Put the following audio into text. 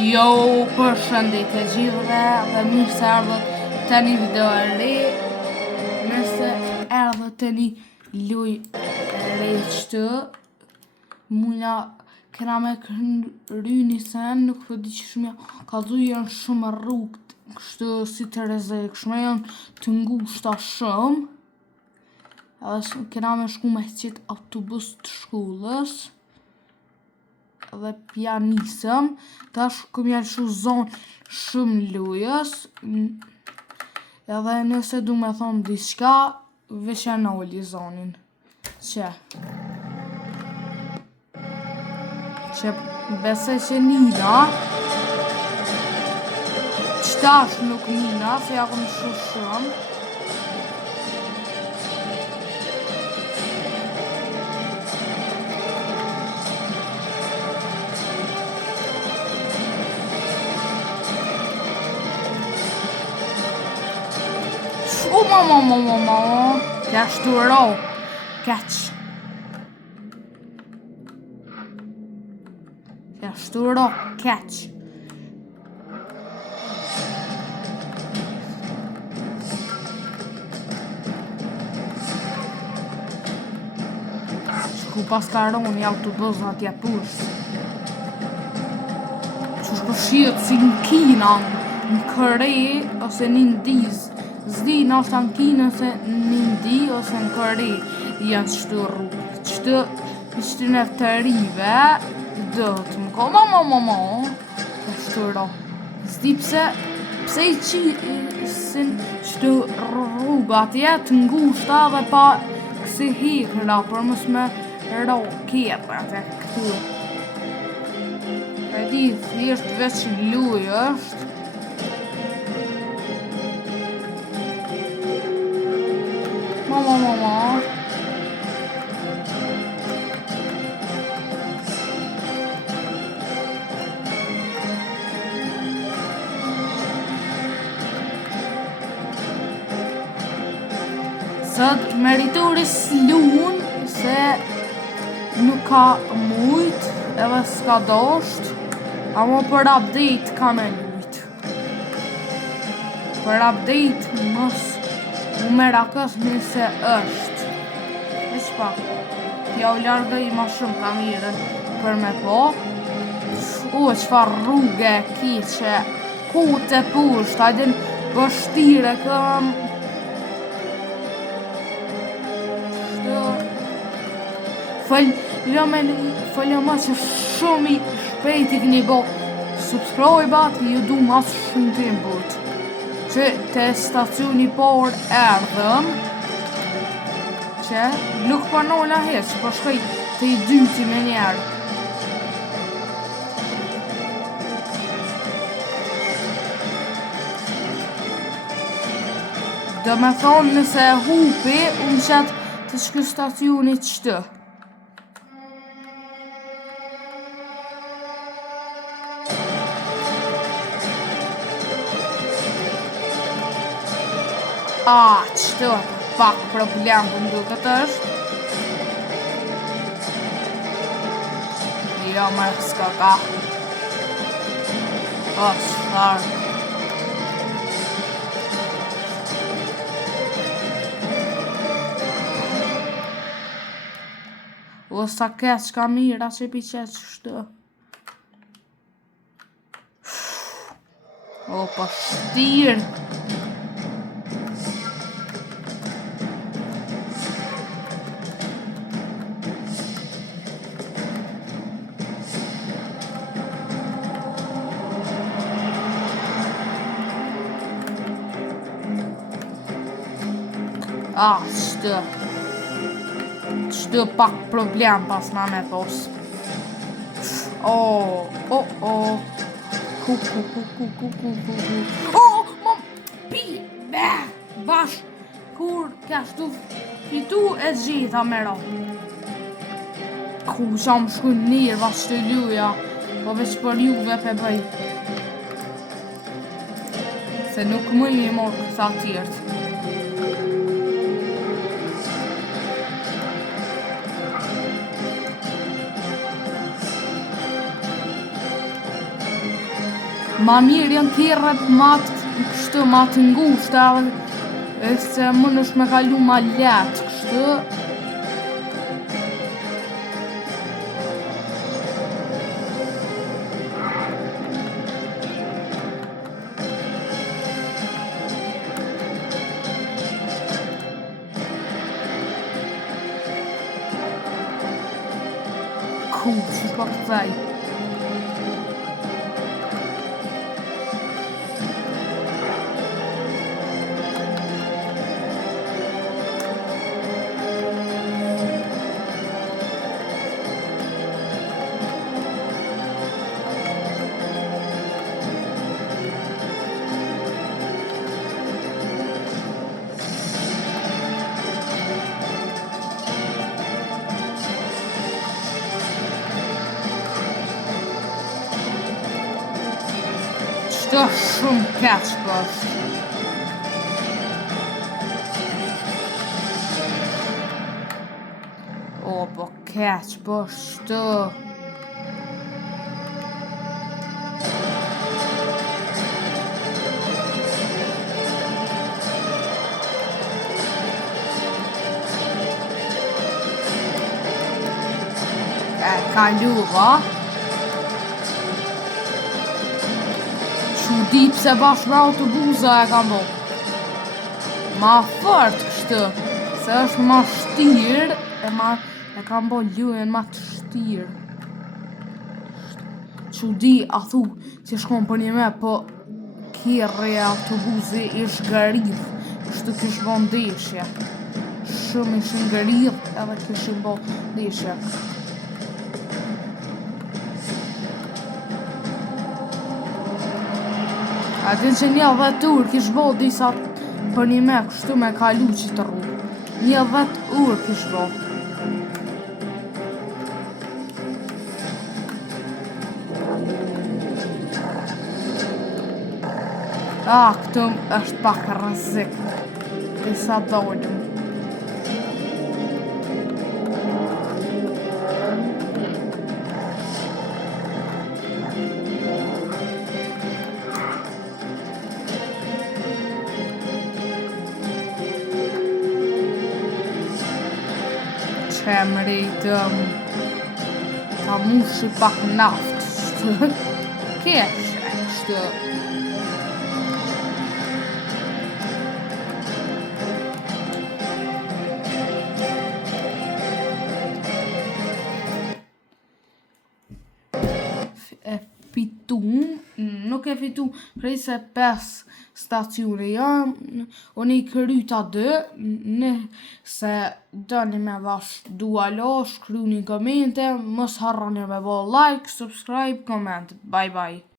Jo, përshëndetje gjithëve dhe mirë se ardhët të një video e re. Nëse ardhët të një luj re qëtë, muna kena me kry një sen, nuk po di që shmja ka du janë shumë rrugë, kështu si të rrezikshme, janë të ngushta shumë. Edhe kena me shku me qitë autobus të shkollës. Dhe pja nisëm, tash këm janë shu zonë shumë lujës, edhe nëse du me thonë diçka, veç janë olli zonin. Që besoj që Nina, qëtash nuk Nina, se ja kom shu shumë. Catch to it all. Catch. Catch to it all. Catch. Shku pas karoni autobus atje push. Që shpëshirët si në Kina, në Kore, ose në Indiz. Zdi në është në Kinë ose në Indi ose në Kore janë qëtë rrugë. Qëtë në të rive dhe të më ko qëtë ro. Zdi pse i qisin qëtë rrugë atje të ngushta dhe pa kësi hikëra për mës me ro kjetër atje këtu. E di thjesht veç luj është. Mama. Sot meritoris lunë se nuk ka mujt edhe s'ka dosht, ama për update ka me lujt. Për update mos u merakës nëse është. E që pak, t'ja u largëj ma shumë kamirën për me po. Qëfar rrugë e ki që ku të pusht, hajdin vështire këm. Falja ma që shumë i shpejt i këni bo subscribe-at, ju du mas shumë të imbut. Që të stacioni por erdhëm, që nuk përnolla heq, për shkoj të i dyti me njerë. Dhe me thonë nëse hupi, unë qatë të shky stacionit qëtë. Qëtë pak problem për më duket është. Jo, më s'ka ka. S'farë. O, sa keq ka mira që pi qeq shtë. O, pa shtirë. Qëtë pak problem pas ma me thos. Mom, pi, bash, kur kështu fitu e gjitha me ro. Ku qa më shku njërë, vas të luja, po veç për juve pe bëj. Se nuk më i morë kësa tjertë. ma mirë janë kerret kështu ma të ngushta edhe se mundesh me kalu ma letë kështu. Cool, që po këthej. Qëto shumë keq është. O, po keq po shto. Kaluva. Di pse bashkë me autobuza e kam bo. Ma fort kështu. Se është ma shtirë e kam bo lujen ma të shtirë. Që di a thu që shkon për një me po kjerë e autobuzi ish gërith. Kështu kish bo ndeshje. Shumë ishin gërith edhe kishin bo ndeshje. A din që një 10 urë kish bo disa për një me kështu me kalu që të rrugë. Një 10 urë kish bo. Këtu është pak rrezik. Disa dollëm. Qemri ta mushi pak naftë. Keq kështu. Nuk e fitu prej se 5 stacione janë, unë i kryta 2, nëse doni me vazhdua shkruni komente, mos harroni me bo like, subscribe, comment, bye bye.